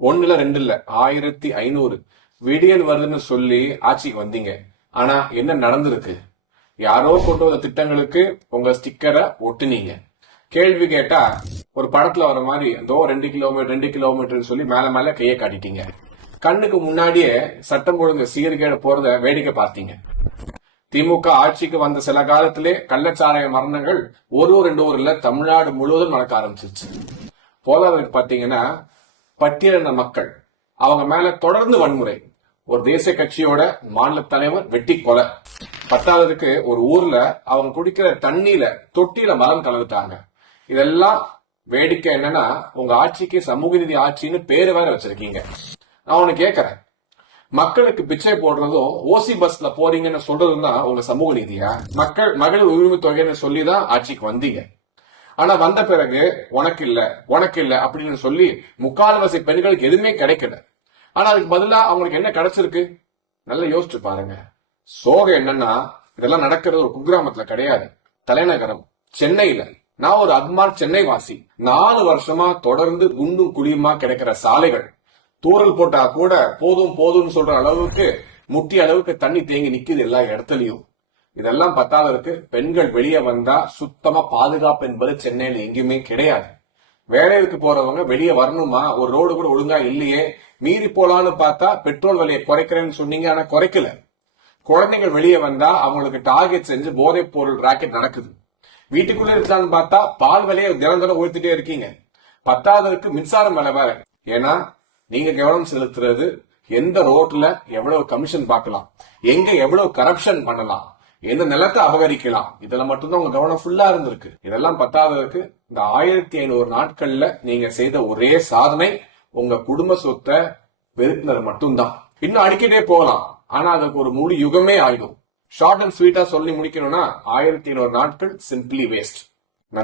ஒண்ணுல ரெண்டு இல்ல 1500 விடியல் வருதுன்னு சொல்லி ஆட்சிக்கு வந்தீங்க. ஆனா என்ன நடந்திருக்கு? யாரோ கொண்டு வந்த திட்டங்களுக்கு உங்க ஸ்டிக்கரை ஒட்டுனீங்க. கேள்வி கேட்டா ஒரு படத்துல வர மாதிரி அதோ 2 கிலோமீட்டர் 2 கிலோமீட்டர் சொல்லி மேல மேல கையை காட்டிட்டீங்க. கண்ணுக்கு முன்னாடியே சட்டம் ஒழுங்கு சீர்கேடு போறத வேடிக்கை பார்த்தீங்க. திமுக ஆட்சிக்கு வந்த சில காலத்திலே கள்ளச்சாராய மரணங்கள் ஒரு ரெண்டு ஊர்ல தமிழ்நாடு முழுவதும் நடக்க ஆரம்பிச்சிருச்சு. போதாததுக்கு பாத்தீங்கன்னா பட்டியலின மக்கள் அவங்க மேல தொடர்ந்து வன்முறை. ஒரு தேசிய கட்சியோட மாநில தலைவர் வெட்டி கொலை. பத்தாவதுக்கு ஒரு ஊர்ல அவங்க குடிக்கிற தண்ணியில தொட்டியில மலம் கலந்துட்டாங்க. இதெல்லாம் வேடிக்கை என்னன்னா உங்க ஆட்சிக்கு சமூக நீதி ஆட்சின்னு பேரு வேற வச்சிருக்கீங்க. நான் உனக்கு கேக்குறேன், மக்களுக்கு பிச்சை போடுறதும் ஓசி பஸ்ல போறீங்கன்னு சொல்றதும் தான் உங்க சமூக நீதியா? மக்கள் மகளிர் உரிமை தொகைன்னு சொல்லிதான் ஆட்சிக்கு வந்தீங்க. ஆனா வந்த பிறகு உனக்கு இல்ல அப்படின்னு சொல்லி முக்கால்வாசி பெண்களுக்கு எதுவுமே கிடைக்கல. ஆனா அதுக்கு பதிலா அவங்களுக்கு என்ன கிடைச்சிருக்கு? நல்லா யோசிச்சு பாருங்க. சோகம் என்னன்னா இதெல்லாம் நடக்கிறது ஒரு குக்கிராமத்துல கிடையாது, தலைநகரம் சென்னையில. நான் ஒரு அக்மார் சென்னை வாசி. 4 வருஷமா தொடர்ந்து குண்டும் குழியுமா கிடைக்கிற சாலைகள், தூரல் போட்டா கூட போதும் போதும்னு சொல்ற அளவுக்கு முட்டி அளவுக்கு தண்ணி தேங்கி நிக்குது எல்லா இடத்துலயும். இதெல்லாம் பத்தாததுக்கு பெண்கள் வெளியே வந்தா சுத்தமா பாதுகாப்பு என்பது சென்னையில எங்கேயுமே கிடையாது. வேலைக்கு போறவங்க வெளியே வரணுமா, ஒரு ரோடு கூட ஒழுங்கா இல்லையே, மீறி போலான்னு பார்த்தா பெட்ரோல் விலையை குறைக்கிறேன்னு சொன்னீங்க, ஆனா குறைக்கல. குழந்தைகள் வெளியே வந்தா அவங்களுக்கு டார்கெட் செஞ்சு போதைப் பொருள் ராக்கெட் நடக்குது. வீட்டுக்குள்ளே இருக்கலான்னு பார்த்தா பால் விலையை தினம் தினம் உயர்த்திட்டே இருக்கீங்க. பத்தாவதுக்கு மின்சாரம் விலை வேற. ஏன்னா நீங்க கவனம் செலுத்துறது எந்த ரோட்ல எவ்வளவு கமிஷன் பார்க்கலாம், எங்க எவ்வளவு கரப்ஷன் பண்ணலாம், எந்த நிலத்தை அபகரிக்கலாம், இதுல மட்டும்தான் உங்க கவனம் ஃபுல்லா இருந்திருக்கு. இதெல்லாம் பத்தாவதுக்கு இந்த 1500 நாட்கள்ல நீங்க செய்த ஒரே சாதனை உங்க குடும்ப சொத்தை பெருக்கினது மட்டும்தான். இன்னும் அடிக்கிட்டே போகலாம், ஆனா அதுக்கு ஒரு முழு யுகமே ஆயிடும். ஷார்ட் அண்ட் ஸ்வீட்டா சொல்லி முடிக்கணும்னா 1500 நாட்கள் சிம்பிளி வேஸ்ட்.